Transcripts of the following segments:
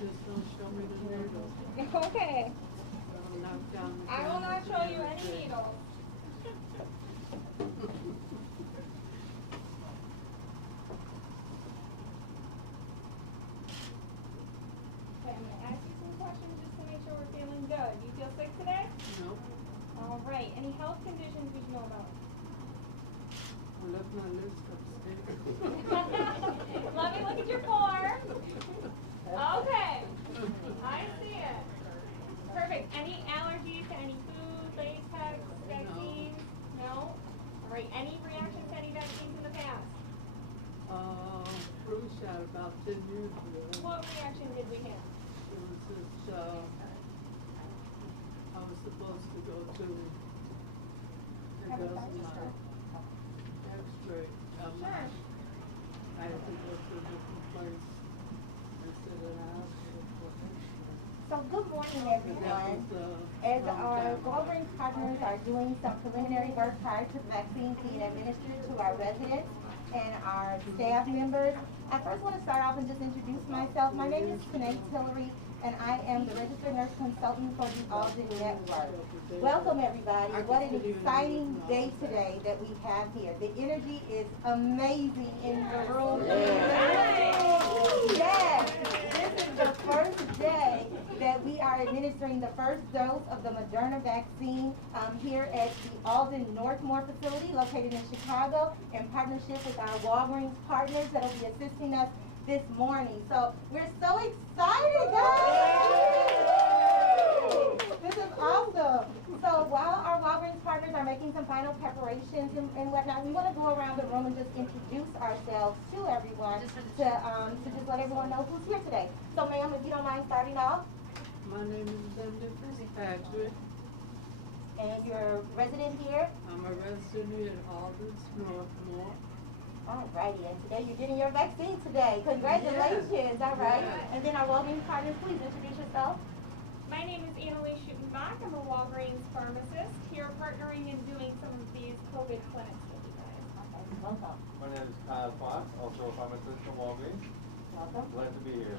Just don't show me the needles. Okay. I'll knock down the I will not cameras show and you any everything. needles. Okay, I'm going to ask you some questions just to make sure we're feeling good. You feel sick today? No, All right. Any health conditions we should know about? I left my list upstairs. Let me look at your form. Okay. I see it. Perfect. Any allergies to any food, latex, vaccines? No? All right. Any reactions to any vaccines in the past? Flu shot about 10 years ago. What reaction did we have? It was just, I was supposed to go to, it does my x-ray. Sure. I had to go to a different place instead of the hospital for x-ray. So good morning, But everyone. that was, As long our time ago. Walgreens partners are doing some preliminary work prior to the vaccine being administered to our residents and our staff members, I first want to start off and just introduce myself. My name is Tanae Tillery, and I am the registered nurse consultant for the Alden Network. Welcome, everybody. What an exciting day today that we have here. The energy is amazing in the room. Yes, this is the first day that we are administering the first dose of the Moderna vaccine here at the Alden Northmoor facility located in Chicago in partnership with our Walgreens partners that will be assisting us this morning. So we're so excited, guys! This is awesome. So while our Walgreens partners are making some final preparations and whatnot, we want to go around the room and just introduce ourselves to everyone to just let everyone know who's here today. So ma'am, if you don't mind starting off. My name is Linda Fitzpatrick. And you're a resident here? I'm a resident here at Alden, Northmoor. Alrighty, and today you're getting your vaccine today. Congratulations, all right. Yeah. And then our Walgreens partners, please introduce yourself. My name is Annalise Schuttenbach. I'm a Walgreens pharmacist here partnering and doing some of these COVID clinics with you guys. Okay, welcome. My name is Kyle Fox, also a pharmacist from Walgreens. Welcome. Glad to be here.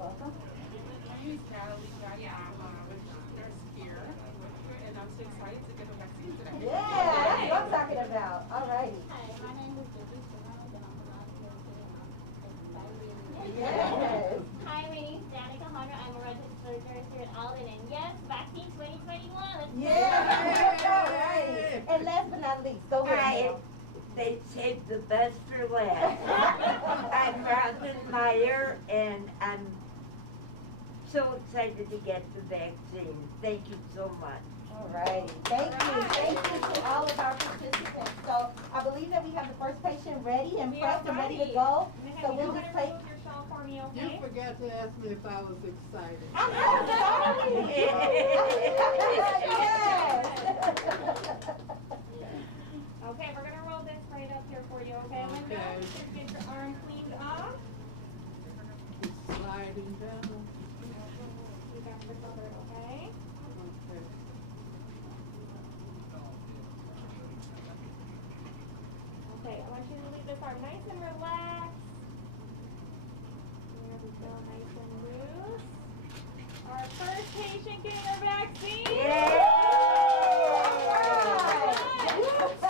Welcome. My name is Caroline Gatti. I'm a registered nurse here, and I'm so excited to get the vaccine today. Yeah, that's what I'm talking about. Alrighty. Hi, my name is Debbie Sherrod, and I'm a volunteer. Yes. Hi, my name is Danica Hunter. I'm a registered nurse here at Alden, and yes, vaccine 2021. Let's go. Yeah. Alright. And last but not least, go ahead. They saved the best for last. I'm Robin Meyer, and I'm so excited to get the vaccine. Thank you so much. Alrighty. Thank you. Thank you to all of our participants. So I believe that we have the first patient ready and We are prepped and ready to ready. go. Have So you we'll go just ahead take. and remove your shawl for me, You okay? forgot to ask me if I was excited. I'm so sorry. Yes. Okay, we're gonna roll this right up here for you, okay, Linda? Okay. Just get your arm cleaned off. It's sliding down. You got the covered, okay? Okay. Okay, I want you to leave this arm nice and relaxed. There we go, nice and loose. Our first patient getting our vaccine.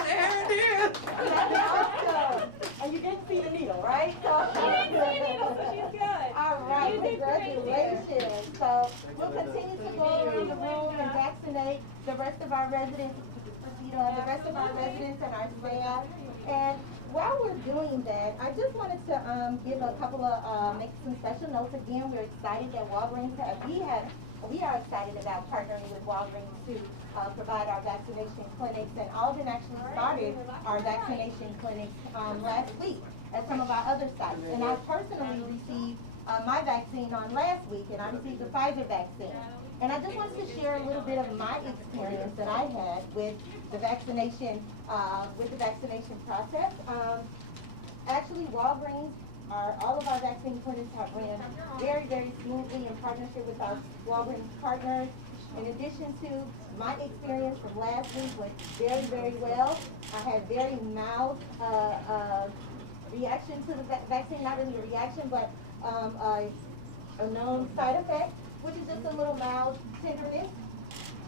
There it is. That's awesome. And you didn't see the needle, right? So, She didn't see a needle, so she's good. all right, You did great there. congratulations. So we'll continue to go around the room and vaccinate the rest of our residents, the rest of our residents and our staff. And while we're doing that, I just wanted to give a couple of, make some special notes. Again, we're excited that Walgreens, we are excited about partnering with Walgreens to provide our vaccination clinics. And Alden actually started our vaccination clinics last week at some of our other sites. And I personally received my vaccine on last week, and I received the Pfizer vaccine. And I just wanted to share a little bit of my experience that I had with the vaccination process. Actually, Walgreens, all of our vaccine clinics have ran very, very smoothly in partnership with our Walgreens partners. In addition to my experience from last week went very, very well. I had very mild reaction to the vaccine, not really a reaction, but a known side effect, which is just a little mild tenderness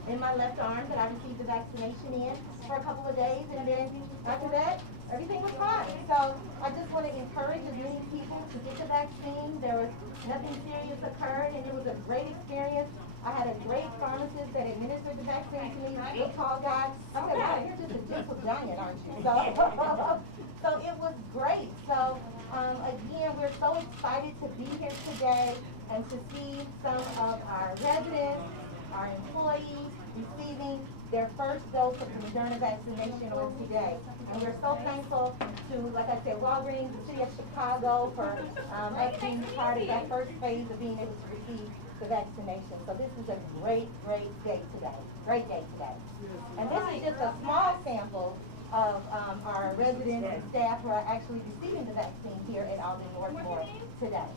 in my left arm that I received the vaccination in for a couple of days, and then after that, everything was fine. So I just want to encourage as many people to get the vaccine. There was nothing serious occurred, and it was a great experience. I had a great pharmacist that administered the vaccine to me, a tall guy. I said, wow, you're just a gentle giant, aren't you? So, so it was great. So again, we're so excited to be here today and to see some of our residents, our employees receiving their first dose of the Moderna vaccination on today. And we're so thankful to, like I said, Walgreens, the city of Chicago for us being part of that first phase of being able to receive the vaccination. So this is a great, great day today. Great day today. And this is just a small sample of our residents and staff who are actually receiving the vaccine here at Alden, Northmoor today.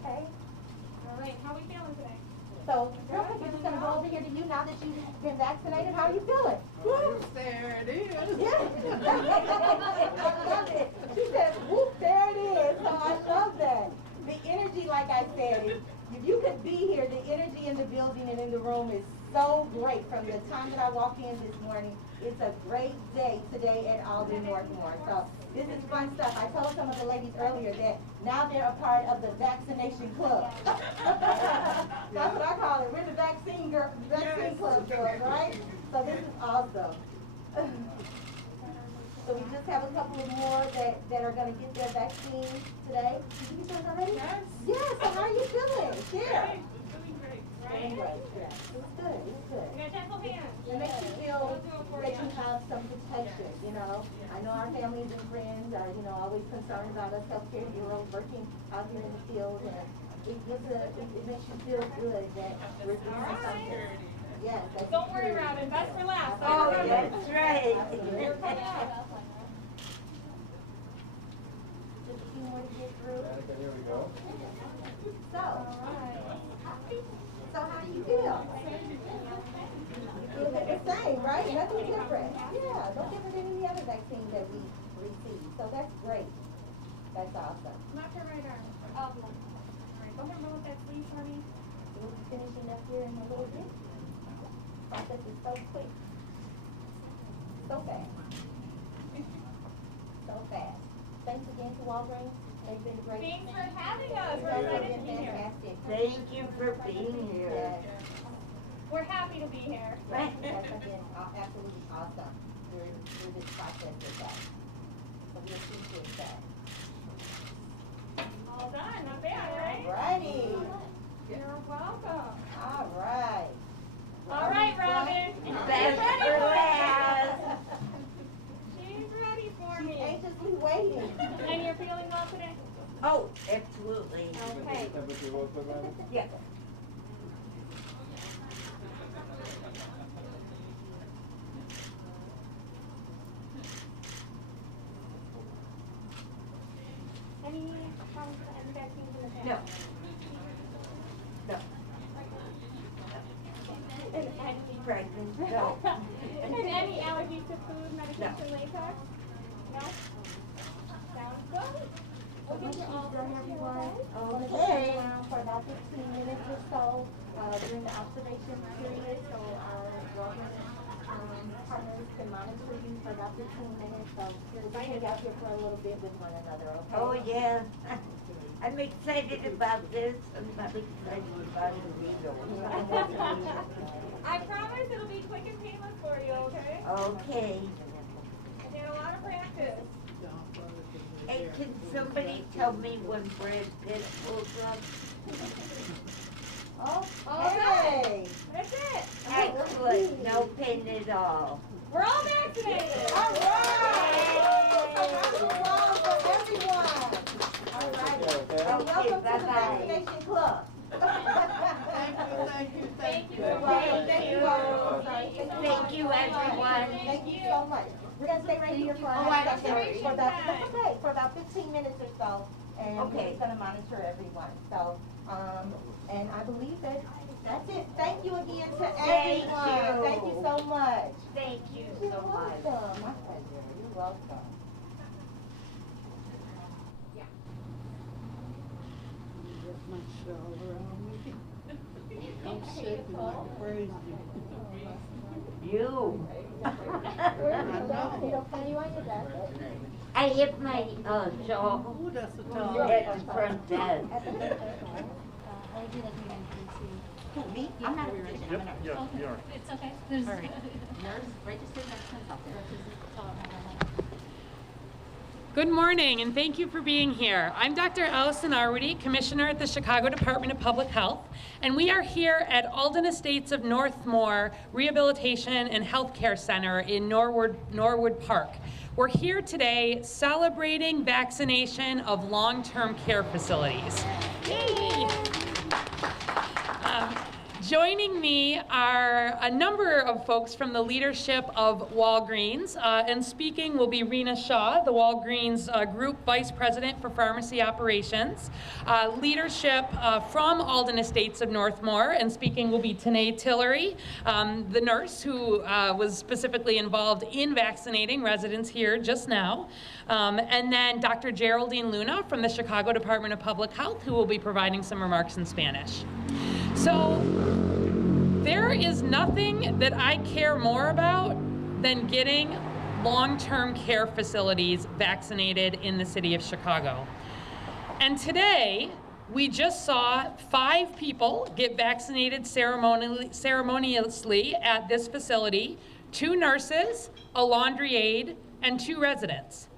Okay? All right, how are we feeling today? So, real quick, we're just going to go over here to you now that you've been vaccinated. How are you feeling? Whoops, there it is. Yeah. I love it. She said, whoop, there it is. So I love that. The energy, like I said, if you could be here, the energy in the building and in the room is so great. From the time that I walked in this morning, it's a great day today at Alden, Northmoor. So this is fun stuff. I told some of the ladies earlier that now they're a part of the vaccination club. That's what I call it. We're the vaccine club girls, right? So this is awesome. So we just have a couple of more that are going to get their vaccine today. Did you get yours already? Yes. Yes. So how are you feeling? Share. Feeling great. Feeling great. Yeah. It's good. It's good. You got gentle hands. It makes you feel that you have some protection, you know. I know our families and friends are, you know, always concerned about us healthcare heroes working out here in the field, and it makes you feel good that we're doing something. Yes. That's Don't worry, true. Robin. Best for last. Oh, that's right. You're coming out. Just a few more to get through. Danica, here we go. So, so how do you feel? You feel the same, right? Nothing different. Yeah, no different than any other vaccine that we receive. So that's great. That's awesome. Not your right arm. All right, go ahead and roll up that sleeve for me. We'll be finishing up here in a little bit. Process is so quick. So fast. So fast. Thanks again to Walgreens. They've been great. Thanks for having us. You We're guys have excited to been be here. fantastic. Thank you for being here. Yes. We're happy to be here. Yes, that's been absolutely awesome through this process with that. So we appreciate that. All done. Not bad, right? Alrighty. You're welcome. All right. All right, Robin. Best for last. She's ready for She's me. anxiously waiting. And you're feeling well today? Oh, absolutely. Okay. Temperature real quick, Robin? Yeah. Any vaccines in the past? No. No. And any, Pregnant? No. and any allergies to food, medication, latex? No? Sounds good. We'll get you all done, everyone. I'm gonna Okay. stay around for about 15 minutes or so during the observation period, so our government partners can monitor you for about 15 minutes. So we'll just hang out here for a little bit with one another, okay? Oh, yeah. I'm excited about this. I'm not excited about the needle. I promise it'll be quick and painless for you, okay? Okay. I did a lot of practice. Hey, can somebody tell me when Brad Pitt pulls up? Okay. That's it. Excellent. No pain at all. We're all vaccinated. All right. A round of applause for everyone. All right. Okay. And welcome to the bye-bye. vaccination club. Thank you. Thank you. You're welcome. Thank you all. Sorry. Thank you, everyone. Thank you so much. We're gonna stay right here for our session for about, that's okay, for about 15 minutes or so. And we're Okay. just gonna monitor everyone. So, and I believe that's it. Thank you again to Thank everyone. you. Thank you so much. Thank you You're so much. welcome. My pleasure. You're welcome. Much. all around me. I'm shaking like crazy. You. I hit my jaw Ooh, that's a tall. at the front desk. Me? I'm not a physician, I'm a nurse. Yeah, you are. It's okay. All right. Nurse, registered nurse consultant. Good morning, and thank you for being here. I'm Dr. Allison Arwady, Commissioner at the Chicago Department of Public Health, and we are here at Alden Estates of Northmoor Rehabilitation and Healthcare Center in Norwood Park. We're here today celebrating vaccination of long-term care facilities. Yay! Joining me are a number of folks from the leadership of Walgreens, and speaking will be Rena Shaw, the Walgreens Group Vice President for Pharmacy Operations. Leadership from Alden Estates of Northmoor, and speaking will be Tanae Tillery, the nurse who was specifically involved in vaccinating residents here just now. And then Dr. Geraldine Luna from the Chicago Department of Public Health, who will be providing some remarks in Spanish. So there is nothing that I care more about than getting long-term care facilities vaccinated in the city of Chicago. And today, we just saw 5 people get vaccinated ceremoniously at this facility, 2 nurses, a laundry aide, and 2 residents.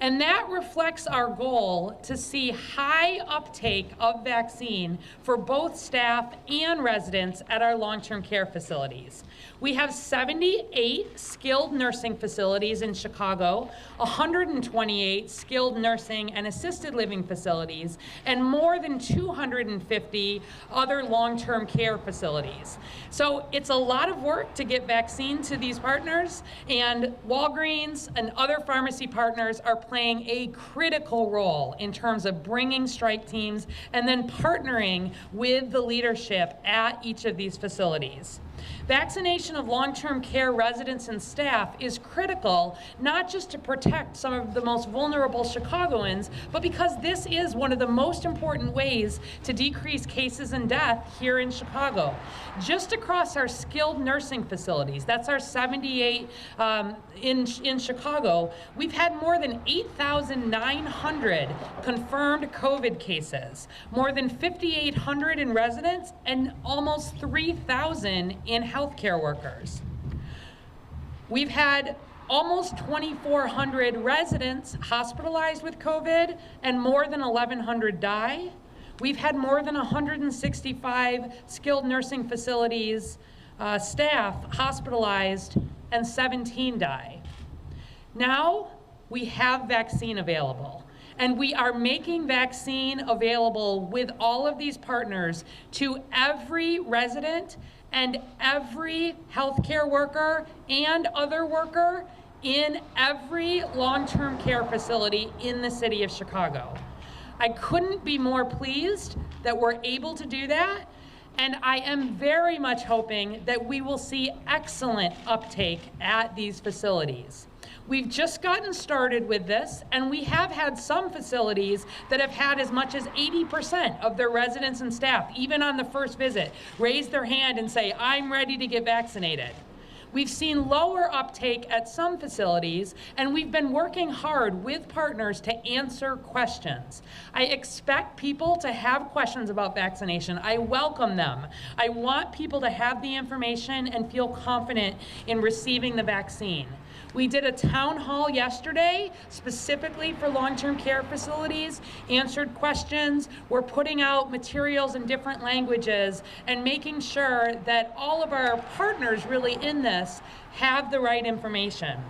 And that reflects our goal to see high uptake of vaccine for both staff and residents at our long-term care facilities. We have 78 skilled nursing facilities in Chicago, 128 skilled nursing and assisted living facilities, and more than 250 other long-term care facilities. So it's a lot of work to get vaccine to these partners, and Walgreens and other pharmacy partners are playing a critical role in terms of bringing strike teams and then partnering with the leadership at each of these facilities. Vaccination of long-term care residents and staff is critical, not just to protect some of the most vulnerable Chicagoans, but because this is one of the most important ways to decrease cases and death here in Chicago. Just across our skilled nursing facilities, that's our 78 in Chicago, we've had more than 8,900 confirmed COVID cases, more than 5,800 in residents, and almost 3,000 in healthcare workers. We've had almost 2,400 residents hospitalized with COVID and more than 1,100 die. We've had more than 165 skilled nursing facilities staff hospitalized and 17 die. Now we have vaccine available, and we are making vaccine available with all of these partners to every resident and every healthcare worker and other worker in every long-term care facility in the city of Chicago. I couldn't be more pleased that we're able to do that, and I am very much hoping that we will see excellent uptake at these facilities. We've just gotten started with this, and we have had some facilities that have had as much as 80% of their residents and staff, even on the first visit, raise their hand and say, "I'm ready to get vaccinated." We've seen lower uptake at some facilities, and we've been working hard with partners to answer questions. I expect people to have questions about vaccination. I welcome them. I want people to have the information and feel confident in receiving the vaccine. We did a town hall yesterday specifically for long-term care facilities, answered questions. We're putting out materials in different languages and making sure that all of our partners really in this have the right information.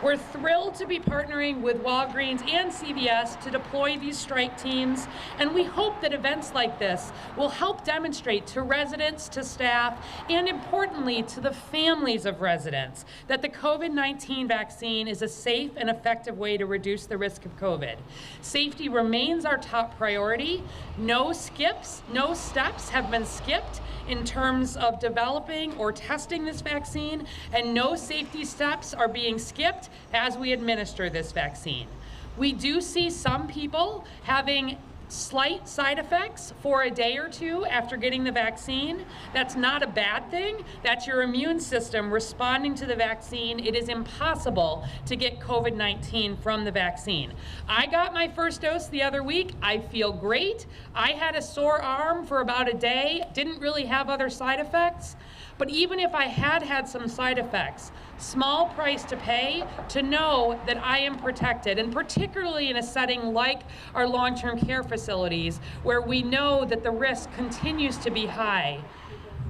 We're thrilled to be partnering with Walgreens and CVS to deploy these strike teams, and we hope that events like this will help demonstrate to residents, to staff, and importantly to the families of residents that the COVID-19 vaccine is a safe and effective way to reduce the risk of COVID. Safety remains our top priority. No steps have been skipped in terms of developing or testing this vaccine, and no safety steps are being skipped as we administer this vaccine. We do see some people having slight side effects for a day or two after getting the vaccine. That's not a bad thing. That's your immune system responding to the vaccine. It is impossible to get COVID-19 from the vaccine. I got my first dose the other week. I feel great. I had a sore arm for about a day, didn't really have other side effects. But even if I had some side effects, small price to pay to know that I am protected, and particularly in a setting like our long-term care facilities where we know that the risk continues to be high.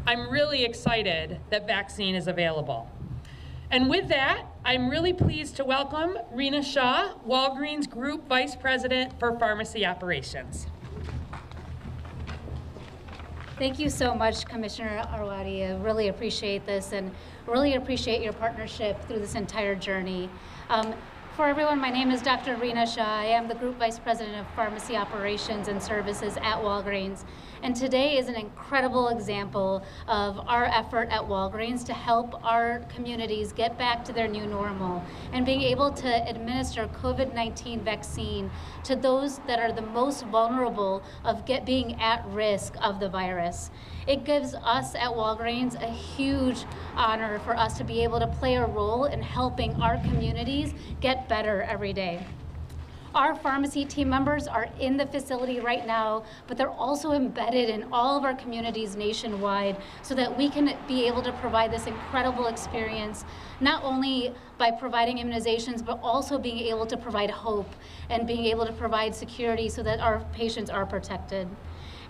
I'm really excited that vaccine is available. And with that, I'm really pleased to welcome Rena Shaw, Walgreens Group Vice President for Pharmacy Operations. Thank you so much, Commissioner Arwady. I really appreciate this and really appreciate your partnership through this entire journey. For everyone, my name is Dr. Rena Shaw. I am the Group Vice President of Pharmacy Operations and Services at Walgreens. And today is an incredible example of our effort at Walgreens to help our communities get back to their new normal and being able to administer COVID-19 vaccine to those that are the most vulnerable of being at risk of the virus. It gives us at Walgreens a huge honor for us to be able to play a role in helping our communities get better every day. Our pharmacy team members are in the facility right now, but they're also embedded in all of our communities nationwide so that we can be able to provide this incredible experience, not only by providing immunizations, but also being able to provide hope and being able to provide security so that our patients are protected.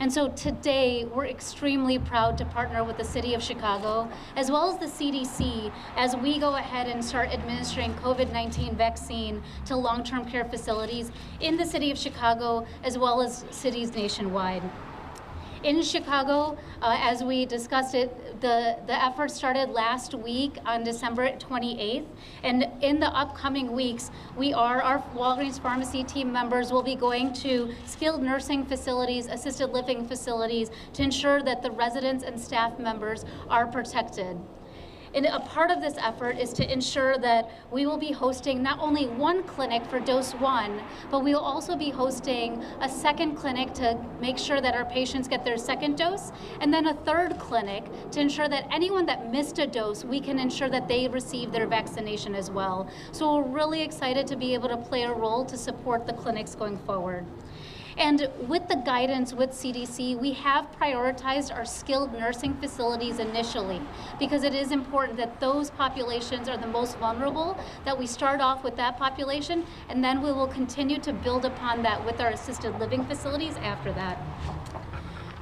And so today, we're extremely proud to partner with the City of Chicago, as well as the CDC, as we go ahead and start administering COVID-19 vaccine to long-term care facilities in the City of Chicago, as well as cities nationwide. In Chicago, as we discussed it, the effort started last week on December 28th, and in the upcoming weeks, our Walgreens pharmacy team members will be going to skilled nursing facilities, assisted living facilities to ensure that the residents and staff members are protected. And a part of this effort is to ensure that we will be hosting not only one clinic for dose 1, but we will also be hosting a second clinic to make sure that our patients get their second dose, and then a third clinic to ensure that anyone that missed a dose, we can ensure that they receive their vaccination as well. So we're really excited to be able to play a role to support the clinics going forward. And with the guidance with CDC, we have prioritized our skilled nursing facilities initially because it is important that those populations are the most vulnerable, that we start off with that population, and then we will continue to build upon that with our assisted living facilities after that.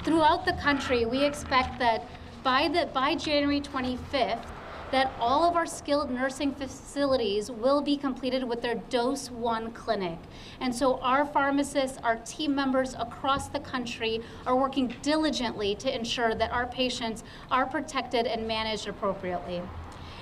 Throughout the country, we expect that by January 25th, that all of our skilled nursing facilities will be completed with their dose 1 clinic. And so our pharmacists, our team members across the country are working diligently to ensure that our patients are protected and managed appropriately.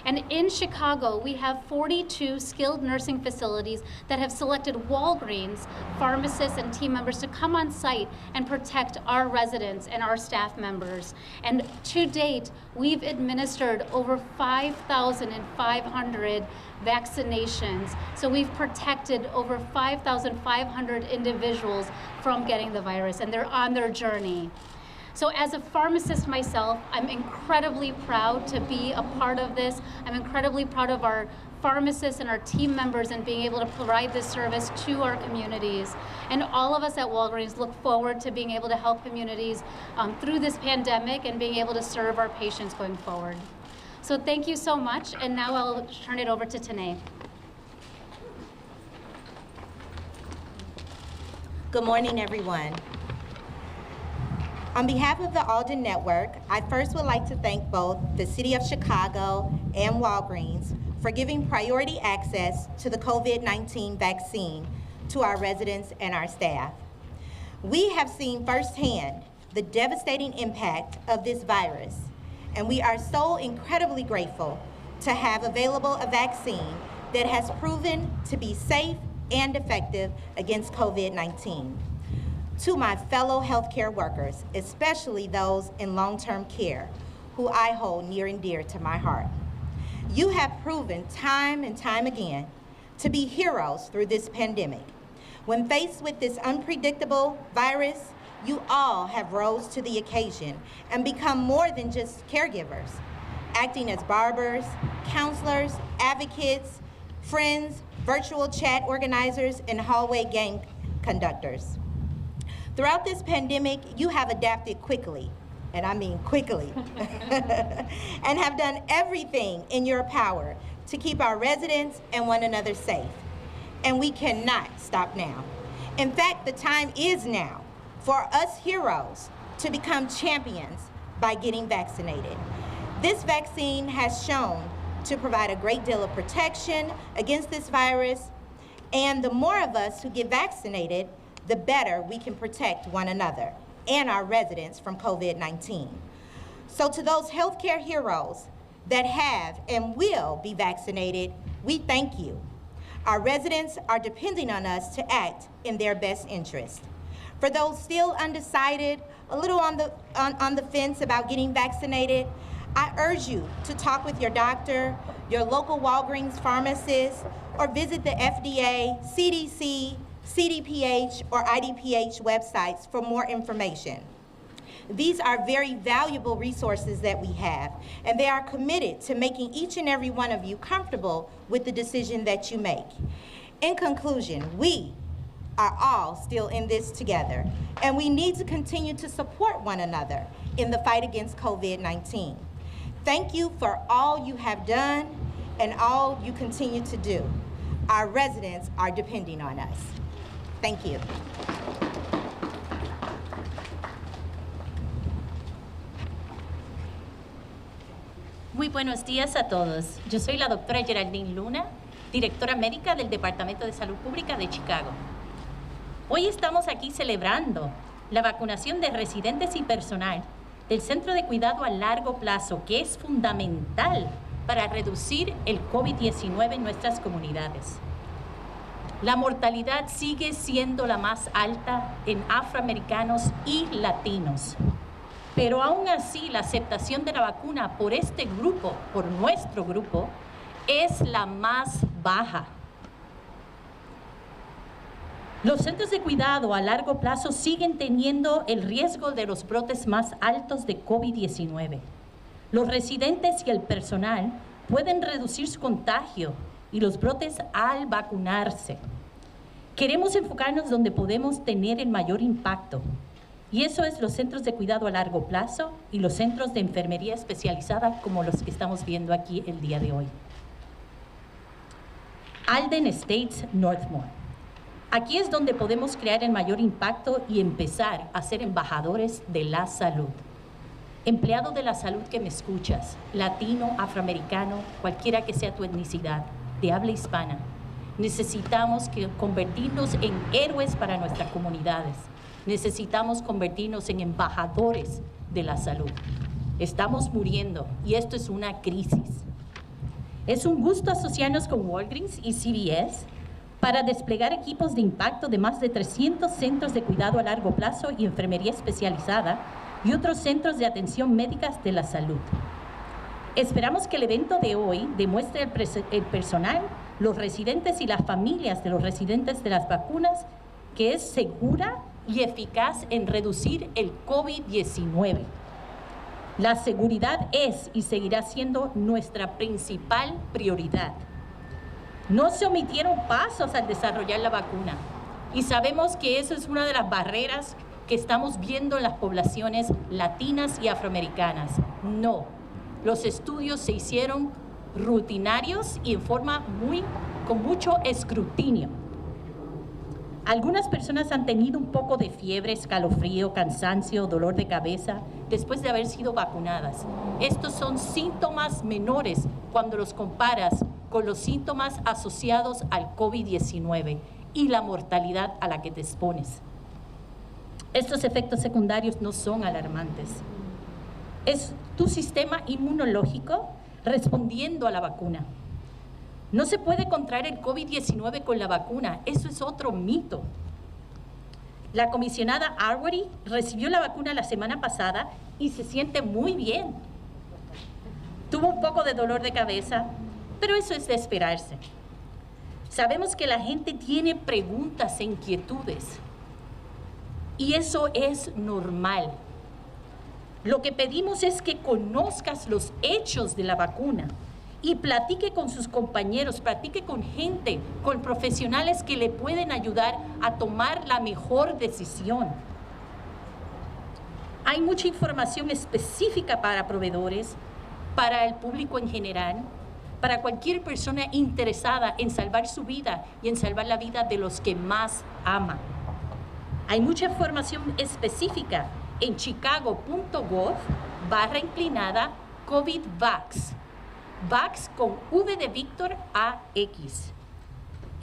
And in Chicago, we have 42 skilled nursing facilities that have selected Walgreens pharmacists and team members to come on site and protect our residents and our staff members. And to date, we've administered over 5,500 vaccinations. So we've protected over 5,500 individuals from getting the virus, and they're on their journey. So as a pharmacist myself, I'm incredibly proud to be a part of this. I'm incredibly proud of our pharmacists and our team members and being able to provide this service to our communities. And all of us at Walgreens look forward to being able to help communities through this pandemic and being able to serve our patients going forward. So thank you so much, and now I'll turn it over to Tanae. Good morning, everyone. On behalf of the Alden Network, I first would like to thank both the City of Chicago and Walgreens for giving priority access to the COVID-19 vaccine to our residents and our staff. We have seen firsthand the devastating impact of this virus, and we are so incredibly grateful to have available a vaccine that has proven to be safe and effective against COVID-19. To my fellow healthcare workers, especially those in long-term care, who I hold near and dear to my heart. You have proven time and time again to be heroes through this pandemic. When faced with this unpredictable virus, you all have rose to the occasion and become more than just caregivers, acting as barbers, counselors, advocates, friends, virtual chat organizers, and hallway game conductors. Throughout this pandemic, you have adapted quickly, and I mean quickly, and have done everything in your power to keep our residents and one another safe. And we cannot stop now. In fact, the time is now for us heroes to become champions by getting vaccinated. This vaccine has shown to provide a great deal of protection against this virus, and the more of us who get vaccinated, the better we can protect one another and our residents from COVID-19. So to those healthcare heroes that have and will be vaccinated, we thank you. Our residents are depending on us to act in their best interest. For those still undecided, a little on the fence about getting vaccinated, I urge you to talk with your doctor, your local Walgreens pharmacist, or visit the FDA, CDC, CDPH, or IDPH websites for more information. These are very valuable resources that we have, and they are committed to making each and every one of you comfortable with the decision that you make. In conclusion, we are all still in this together, and we need to continue to support one another in the fight against COVID-19. Thank you for all you have done and all you continue to do. Our residents are depending on us. Thank you. Muy buenos días a todos. Yo soy la doctora Geraldine Luna, directora médica del Departamento de Salud Pública de Chicago. Hoy estamos aquí celebrando la vacunación de residentes y personal del Centro de Cuidado a Largo Plazo, que es fundamental para reducir el COVID-19 en nuestras comunidades. La mortalidad sigue siendo la más alta en afroamericanos y latinos. Pero aún así, la aceptación de la vacuna por este grupo, por nuestro grupo, es la más baja. Los centros de cuidado a largo plazo siguen teniendo el riesgo de los brotes más altos de COVID-19. Los residentes y el personal pueden reducir su contagio y los brotes al vacunarse. Queremos enfocarnos donde podemos tener el mayor impacto. Y eso es los centros de cuidado a largo plazo y los centros de enfermería especializada como los que estamos viendo aquí el día de hoy. Alden Estates, Northmoor. Aquí es donde podemos crear el mayor impacto y empezar a ser embajadores de la salud. Empleado de la salud que me escuchas, latino, afroamericano, cualquiera que sea tu etnicidad, de habla hispana, necesitamos convertirnos en héroes para nuestras comunidades. Necesitamos convertirnos en embajadores de la salud. Estamos muriendo y esto es una crisis. Es un gusto asociarnos con Walgreens y CVS para desplegar equipos de impacto de más de 300 centros de cuidado a largo plazo y enfermería especializada y otros centros de atención médicas de la salud. Esperamos que el evento de hoy demuestre el personal, los residentes y las familias de los residentes de las vacunas que es segura y eficaz en reducir el COVID-19. La seguridad es y seguirá siendo nuestra principal prioridad. No se omitieron pasos al desarrollar la vacuna y sabemos que eso es una de las barreras que estamos viendo en las poblaciones latinas y afroamericanas. No, los estudios se hicieron rutinarios y en forma con mucho escrutinio. Algunas personas han tenido un poco de fiebre, escalofrío, cansancio, dolor de cabeza después de haber sido vacunadas. Estos son síntomas menores cuando los comparas con los síntomas asociados al COVID-19 y la mortalidad a la que te expones. Estos efectos secundarios no son alarmantes. Es tu sistema inmunológico respondiendo a la vacuna. No se puede contraer el COVID-19 con la vacuna, eso es otro mito. La comisionada Arbery recibió la vacuna la semana pasada y se siente muy bien. Tuvo un poco de dolor de cabeza, pero eso es de esperarse. Sabemos que la gente tiene preguntas e inquietudes y eso es normal. Lo que pedimos es que conozcas los hechos de la vacuna y platique con sus compañeros, platique con gente, con profesionales que le pueden ayudar a tomar la mejor decisión. Hay mucha información específica para proveedores, para el público en general, para cualquier persona interesada en salvar su vida y en salvar la vida de los que más ama. Hay mucha información específica en chicago.gov/COVID-Vax. Vax con V de Víctor AX.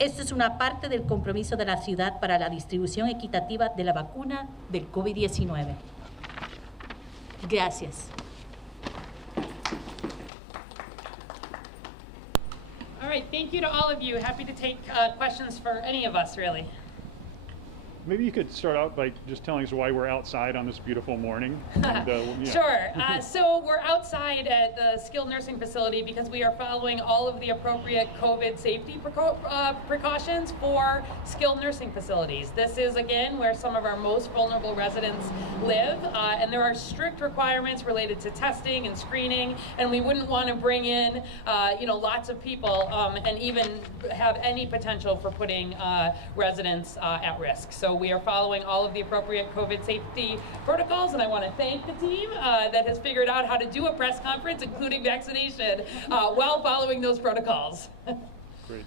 Esto es una parte del compromiso de la ciudad para la distribución equitativa de la vacuna del COVID-19. Gracias. All right, thank you to all of you. Happy to take questions for any of us, really. Maybe you could start out by just telling us why we're outside on this beautiful morning. And, yeah. Sure. So we're outside at the skilled nursing facility because we are following all of the appropriate COVID safety precautions for skilled nursing facilities. This is, again, where some of our most vulnerable residents live, and there are strict requirements related to testing and screening, and we wouldn't want to bring in, lots of people and even have any potential for putting residents at risk. So we are following all of the appropriate COVID safety protocols, and I want to thank the team that has figured out how to do a press conference, including vaccination, while following those protocols. Great.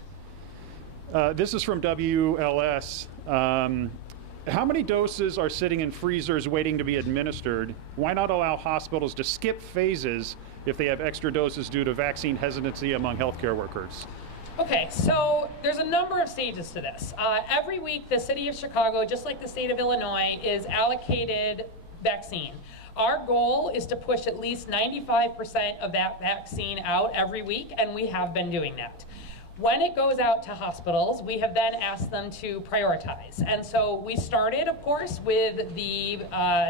This is from WLS. How many doses are sitting in freezers waiting to be administered? Why not allow hospitals to skip phases if they have extra doses due to vaccine hesitancy among healthcare workers? Okay, so there's a number of stages to this. Every week, the city of Chicago, just like the state of Illinois, is allocated vaccine. Our goal is to push at least 95% of that vaccine out every week, and we have been doing that. When it goes out to hospitals, we have then asked them to prioritize. And so we started, of course, with the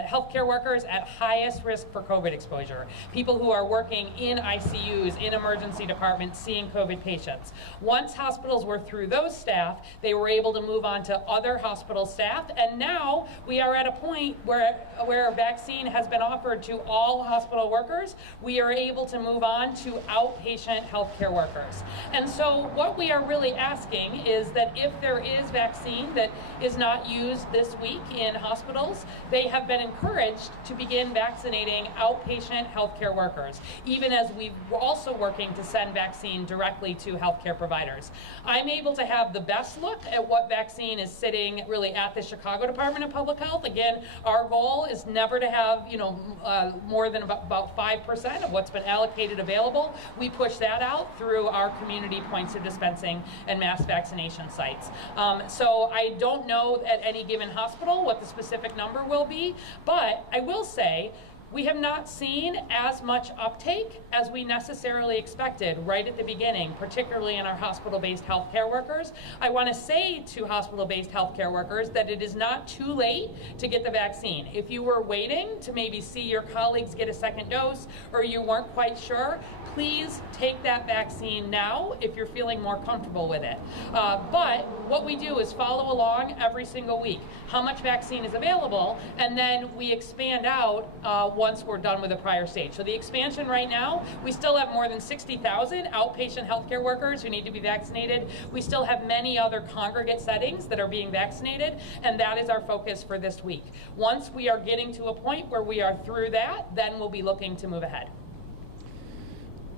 healthcare workers at highest risk for COVID exposure, people who are working in ICUs, in emergency departments, seeing COVID patients. Once hospitals were through those staff, they were able to move on to other hospital staff, and now we are at a point where vaccine has been offered to all hospital workers. We are able to move on to outpatient healthcare workers. And so what we are really asking is that if there is vaccine that is not used this week in hospitals, they have been encouraged to begin vaccinating outpatient healthcare workers, even as we're also working to send vaccine directly to healthcare providers. I'm able to have the best look at what vaccine is sitting really at the Chicago Department of Public Health. Again, our goal is never to have more than about 5% of what's been allocated available. We push that out through our community points of dispensing and mass vaccination sites. So I don't know at any given hospital what the specific number will be, but I will say we have not seen as much uptake as we necessarily expected right at the beginning, particularly in our hospital-based healthcare workers. I want to say to hospital-based healthcare workers that it is not too late to get the vaccine. If you were waiting to maybe see your colleagues get a second dose or you weren't quite sure, please take that vaccine now if you're feeling more comfortable with it. But what we do is follow along every single week how much vaccine is available, and then we expand out once we're done with the prior stage. So the expansion right now, we still have more than 60,000 outpatient healthcare workers who need to be vaccinated. We still have many other congregate settings that are being vaccinated, and that is our focus for this week. Once we are getting to a point where we are through that, then we'll be looking to move ahead.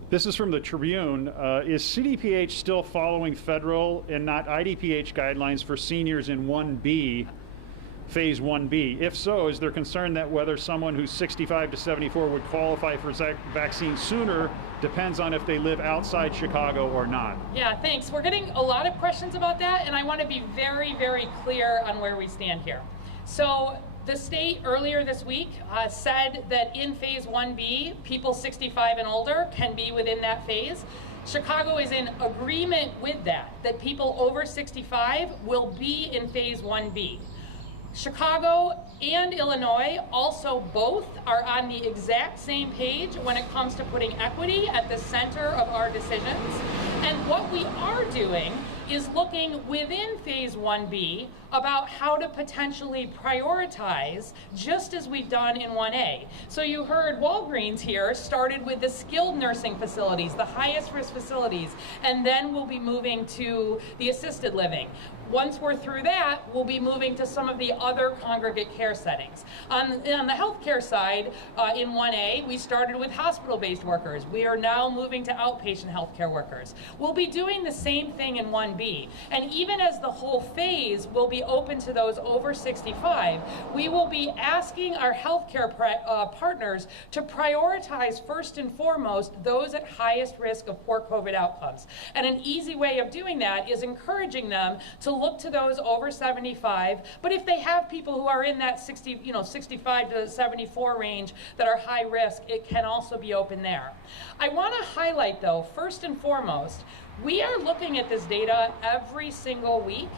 This is from the Tribune. Is CDPH still following federal and not IDPH guidelines for seniors in 1B, Phase 1B? If so, is there concern that whether someone who's 65 to 74 would qualify for vaccine sooner depends on if they live outside Chicago or not? Yeah, thanks. We're getting a lot of questions about that, and I want to be very, very clear on where we stand here. So the state earlier this week said that in Phase 1B, people 65 and older can be within that phase. Chicago is in agreement with that people over 65 will be in Phase 1B. Chicago and Illinois also both are on the exact same page when it comes to putting equity at the center of our decisions. And what we are doing is looking within phase 1B about how to potentially prioritize, just as we've done in 1A. So you heard Walgreens here started with the skilled nursing facilities, the highest risk facilities, and then we'll be moving to the assisted living. Once we're through that, we'll be moving to some of the other congregate care settings. On the healthcare side, in 1A, we started with hospital-based workers. We are now moving to outpatient healthcare workers. We'll be doing the same thing in 1B. And even as the whole phase will be open to those over 65, we will be asking our healthcare partners to prioritize first and foremost those at highest risk of poor COVID outcomes. And an easy way of doing that is encouraging them to look to those over 75, but if they have people who are in that 65 to 74 range that are high risk, it can also be open there. I want to highlight though, first and foremost, we are looking at this data every single week.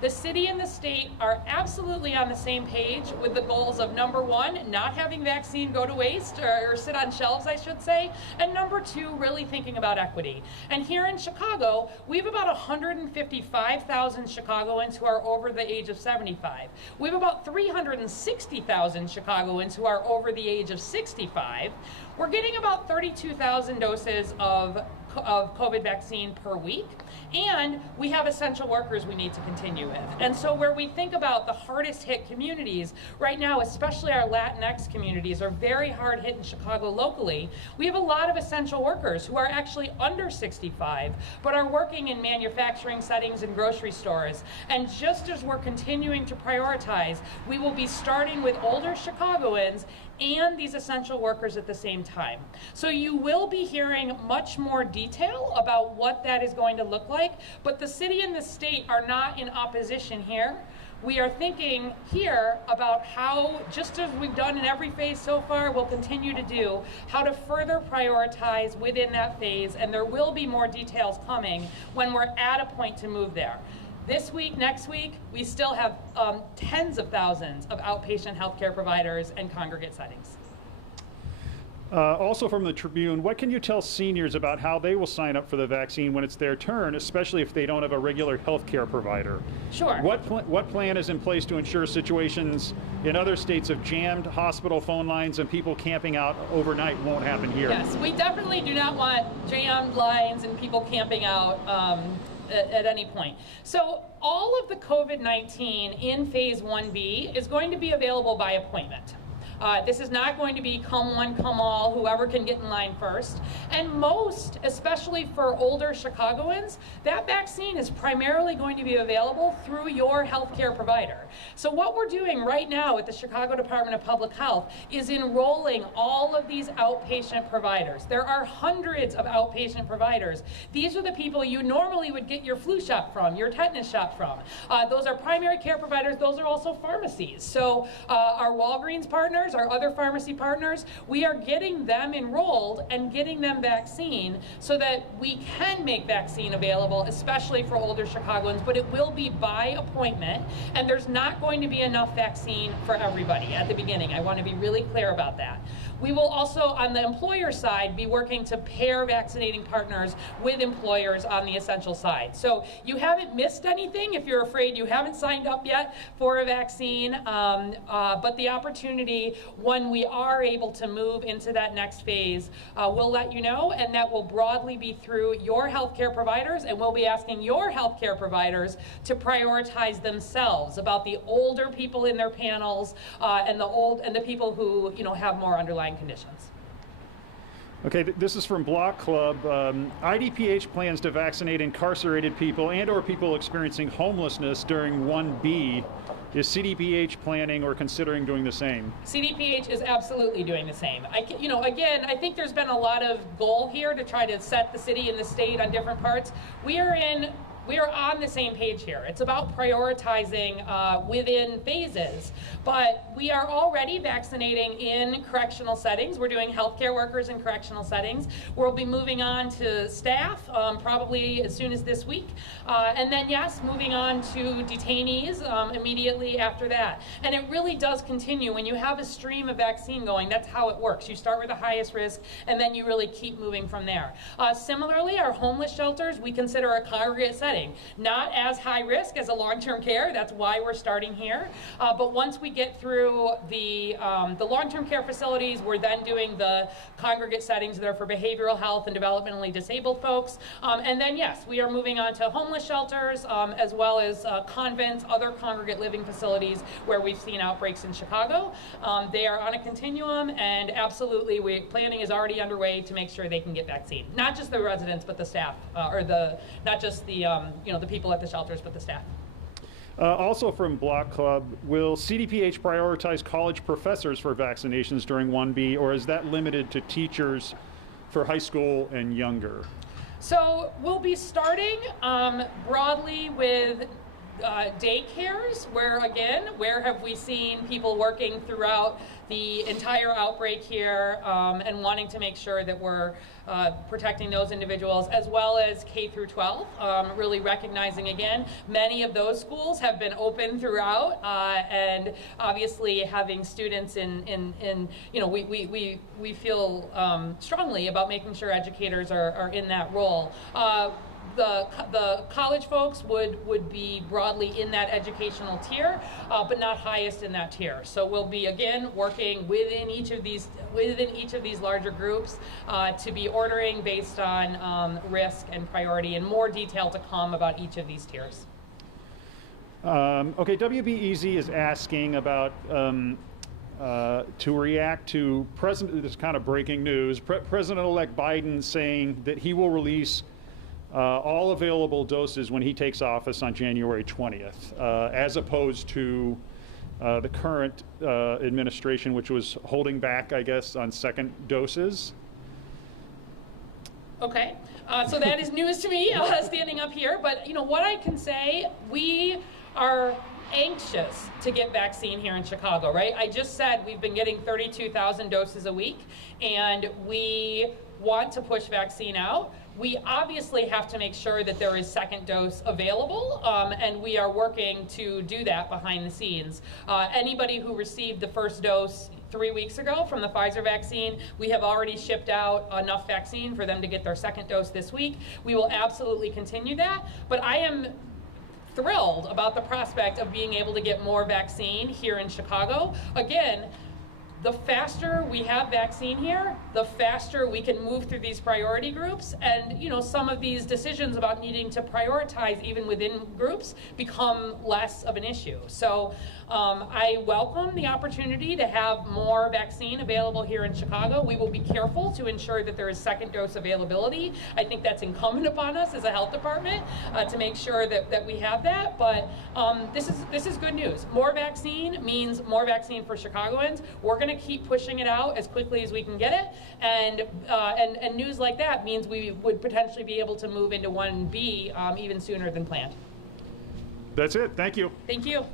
The city and the state are absolutely on the same page with the goals of number one, not having vaccine go to waste or sit on shelves, I should say, and number two, really thinking about equity. And here in Chicago, we have about 155,000 Chicagoans who are over the age of 75. We have about 360,000 Chicagoans who are over the age of 65. We're getting about 32,000 doses of COVID vaccine per week, and we have essential workers we need to continue with. And so where we think about the hardest hit communities, right now, especially our Latinx communities are very hard hit in Chicago locally. We have a lot of essential workers who are actually under 65, but are working in manufacturing settings and grocery stores. And just as we're continuing to prioritize, we will be starting with older Chicagoans and these essential workers at the same time. So you will be hearing much more detail about what that is going to look like, but the city and the state are not in opposition here. We are thinking here about how, just as we've done in every phase so far, we'll continue to do, how to further prioritize within that phase, and there will be more details coming when we're at a point to move there. This week, next week, we still have tens of thousands of outpatient healthcare providers and congregate settings. Also from the Tribune, what can you tell seniors about how they will sign up for the vaccine when it's their turn, especially if they don't have a regular healthcare provider? Sure. What plan is in place to ensure situations in other states of jammed hospital phone lines and people camping out overnight won't happen here? Yes, we definitely do not want jammed lines and people camping out at any point. So all of the COVID-19 in phase 1B is going to be available by appointment. This is not going to be come one, come all, whoever can get in line first. And most, especially for older Chicagoans, that vaccine is primarily going to be available through your healthcare provider. So what we're doing right now at the Chicago Department of Public Health is enrolling all of these outpatient providers. There are hundreds of outpatient providers. These are the people you normally would get your flu shot from, your tetanus shot from. Those are primary care providers. Those are also pharmacies. So our Walgreens partners, our other pharmacy partners, we are getting them enrolled and getting them vaccine so that we can make vaccine available, especially for older Chicagoans, but it will be by appointment, and there's not going to be enough vaccine for everybody at the beginning. I want to be really clear about that. We will also, on the employer side, be working to pair vaccinating partners with employers on the essential side. So you haven't missed anything if you're afraid you haven't signed up yet for a vaccine, but the opportunity when we are able to move into that next phase, we'll let you know, and that will broadly be through your healthcare providers, and we'll be asking your healthcare providers to prioritize themselves about the older people in their panels and the people who have more underlying conditions. Okay, this is from Block Club. IDPH plans to vaccinate incarcerated people and/or people experiencing homelessness during 1B. Is CDPH planning or considering doing the same? CDPH is absolutely doing the same. Again, I think there's been a lot of goal here to try to set the city and the state on different parts. We are on the same page here. It's about prioritizing within phases, but we are already vaccinating in correctional settings. We're doing healthcare workers in correctional settings. We'll be moving on to staff probably as soon as this week. And then, yes, moving on to detainees immediately after that. And it really does continue. When you have a stream of vaccine going, that's how it works. You start with the highest risk, and then you really keep moving from there. Similarly, our homeless shelters, we consider a congregate setting. setting. Not as high risk as a long-term care, that's why we're starting here. But once we get through the long-term care facilities, we're then doing the congregate settings that are for behavioral health and developmentally disabled folks. And then yes, we are moving on to homeless shelters, as well as convents, other congregate living facilities where we've seen outbreaks in Chicago. They are on a continuum, and absolutely, planning is already underway to make sure they can get vaccine. Not just the residents, but the staff, not just the the people at the shelters, but the staff. Also from Block Club, will CDPH prioritize college professors for vaccinations during 1B, or is that limited to teachers for high school and younger? So we'll be starting broadly with daycares, where have we seen people working throughout the entire outbreak here, and wanting to make sure that we're protecting those individuals, as well as K through 12, really recognizing again, many of those schools have been open throughout, and obviously having students we feel strongly about making sure educators are in that role. The college folks would be broadly in that educational tier, but not highest in that tier. So we'll be again working within each of these larger groups to be ordering based on risk and priority, and more detail to come about each of these tiers. Okay, WBEZ is asking about to react to this is kind of breaking news. President-elect Biden saying that he will release all available doses when he takes office on January 20th, as opposed to the current administration, which was holding back, I guess, on second doses. Okay, so that is news to me, standing up here. But what I can say, we are anxious to get vaccine here in Chicago, right? I just said we've been getting 32,000 doses a week, and we want to push vaccine out. We obviously have to make sure that there is second dose available, and we are working to do that behind the scenes. Anybody who received the first dose 3 weeks ago from the Pfizer vaccine, we have already shipped out enough vaccine for them to get their second dose this week. We will absolutely continue that, but I am thrilled about the prospect of being able to get more vaccine here in Chicago. Again, the faster we have vaccine here, the faster we can move through these priority groups, and some of these decisions about needing to prioritize even within groups become less of an issue. So I welcome the opportunity to have more vaccine available here in Chicago. We will be careful to ensure that there is second dose availability. I think that's incumbent upon us as a health department to make sure that we have that. But this is good news. More vaccine means more vaccine for Chicagoans. We're going to keep pushing it out as quickly as we can get it, and news like that means we would potentially be able to move into 1B even sooner than planned. That's it. Thank you. Thank you.